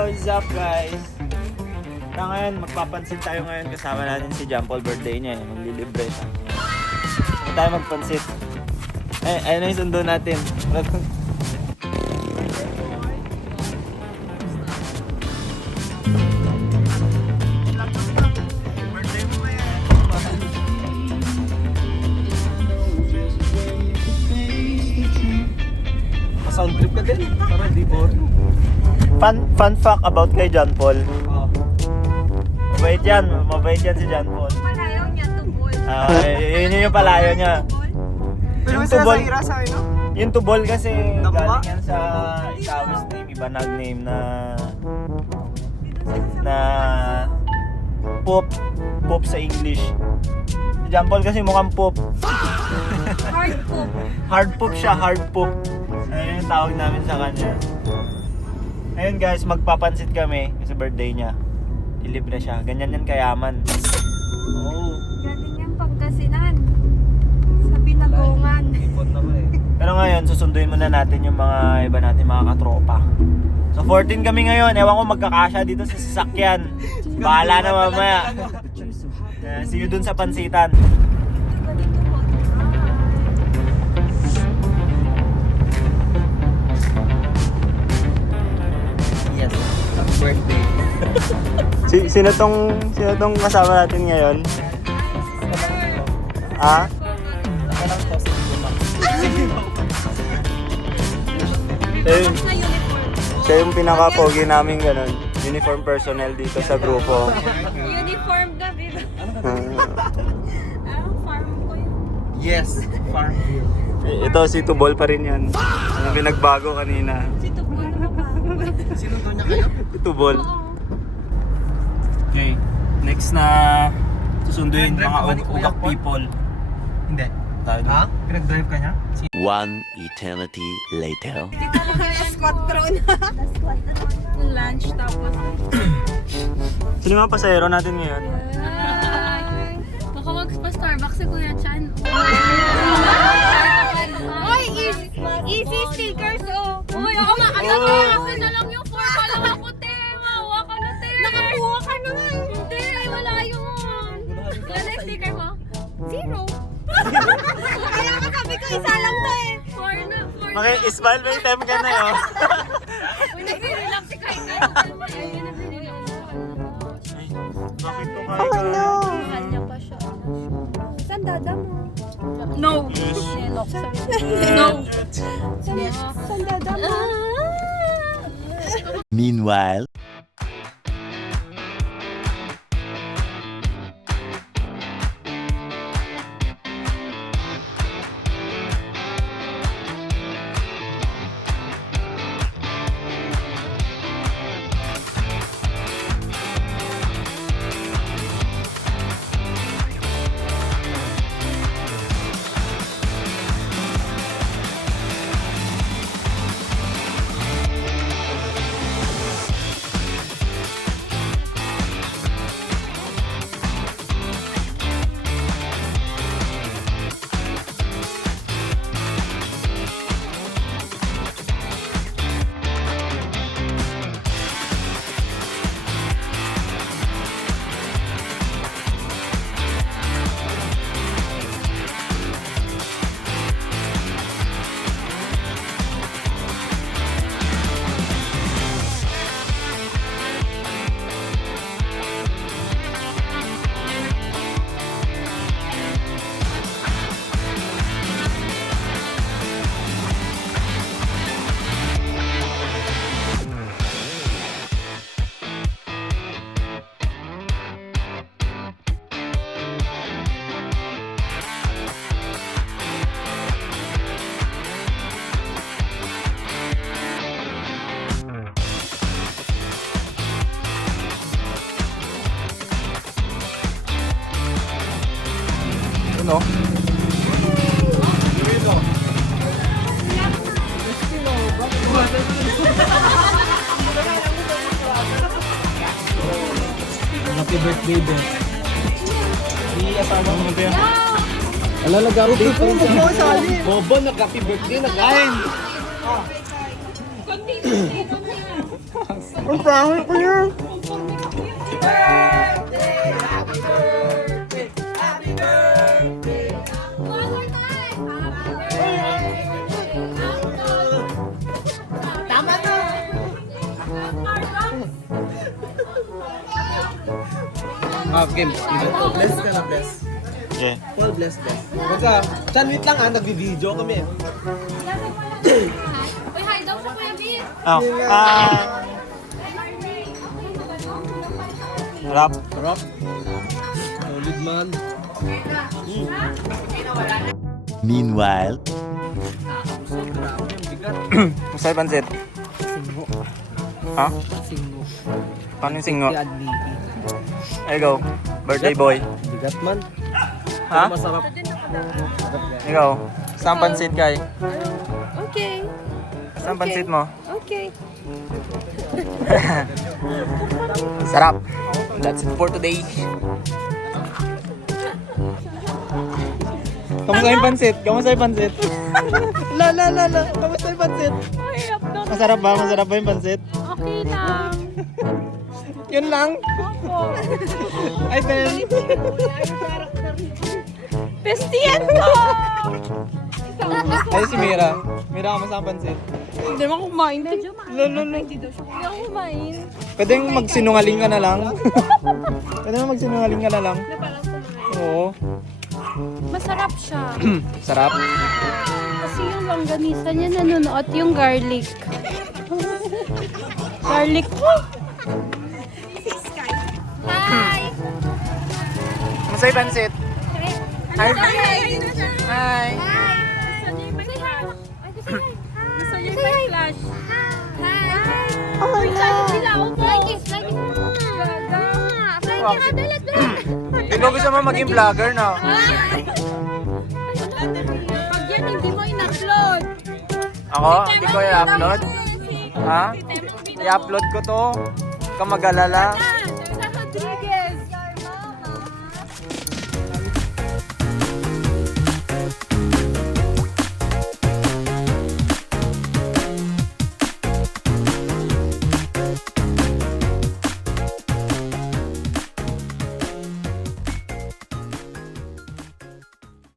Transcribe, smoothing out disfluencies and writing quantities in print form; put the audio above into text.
What's up guys? Kaya ngayon, magpapansit tayo ngayon. Kasama natin si John Paul, birthday niya eh. Maglilibre siya. Saan tayo magpansit? Ayun na yung sundo natin. Sound trip ka din, para di boring. Fun fact about kay John Paul. Mabait yan si John Paul. Palayaw niya, tubol. Yun yung palayo niya. Pero Yung yung tubol, sa sa no? yung tubol kasi Tama. galing yan sa Itawis name, Ibanag name na poop sa English. Si John Paul kasi mukhang poop. Hard poop. Hard poop siya, hard poop. Ayun yung tawag namin sa kanya. Ayun guys, magpapansit kami kasi birthday niya. Ilibre siya. Ganyan yan kayaman. Oh. Galing yung Pangasinan. Sa Binagongan. Ipon na ba eh. Pero ngayon, susunduin muna natin yung mga iba natin mga katropa. So 14 kami ngayon. Ewan ko magkakasya dito sa sasakyan. Bahala na mamaya. See you dun sa pansitan. Ganito po. Yes, happy birthday. Sino tong kasama natin ngayon? Ah? Ako lang to, sige ko lang. Tapos na uniform. Siya yung pinaka-pogi namin ganun. Uniform personnel dito sa grupo. Uniform na, baby. Farm ko yun. Yes, farm view. Ito si Tubol pa rin yan. Ang pinagbago kanina. Si tubol na ba? Sino to niya kayo? Tubol. Oo. Okay, next na susunduin Drive mga ka ba ni Kuya ugak Paul? people. Hindi. Tayo Ha? Pinag-drive ka niya? One eternity later. Dito ko kaya squat throne. Lunch tapos. Sino yung mga pasahero natin ngayon? Baka magpa-Starbucks si Kuya Chan. Oy, easy stickers oh. Oy, ako nga. Akin na lang yung 4 pala ako, te. Mawa ka na, te. Nakakuha ka na nga. Hindi, wala yun. Wala yung sticker mo? 0. Kaya nga sabi ko, isa lang to eh. 4 na, 4 na. Maki-smile ba yung time ka na yun? Uy, nag-relax si Kai Kai. Ayun na, nag-relax. Bakit ko kayo no. Mahal niya pa siya. Saan dada mo? No. No. Saan dada mo? Meanwhile, Ano? Happy birthday, Ben. Kasama mo ba yan? Ala, nag-update pa rin sa Bobo, nag-happy birthday, nag-kain. Ang pangit ko yan. Tama na. Game. Bless ka na, bless. Yeah. Paul, bless. Huwag ka. Chan, wait lang nagbi-video kami. Uy, hi daw sa Kuya Bin. Oh. Rap. Solid man. Meanwhile, Masay pansit. Ha? Singo. Paano yung singo? Admiti. There you go. Birthday boy. Bigat man. Ha? Masarap. Ikaw. Saan pansit kay? Okay. Saan pansit mo? Okay. Sarap. That's it for today. Kamusta yung pansit? Kamusta yung pansit? La. Kamusta yung pansit? Mahirap daw. Masarap ba? Masarap ba yung pansit? Okay lang. Yun lang. Ay, Ben. Pestiyan ko! Ay, si Mira. Mira, kamusta ang pansit? Hindi naman kumain. Medyo Lolo. Hindi ako kumain. Pwede magsinungaling ka na lang. Pwede magsinungaling ka na lang. Oo. Masarap siya. Sarap. Kasi yung longganisa niya nanonood yung garlic. Garlic. Hi! Kamusta yung pansit? Hi. Hi! Hi. Gusto niyo yung flash? Hi! Oh, no! Like it! Wow. Di ba gusto mo maging vlogger, no? Pag yan, hindi mo in-upload. Ako? Hindi ko i-upload? Ha? I-upload ko to. Huwag ka mag-alala. Sa Rodriguez.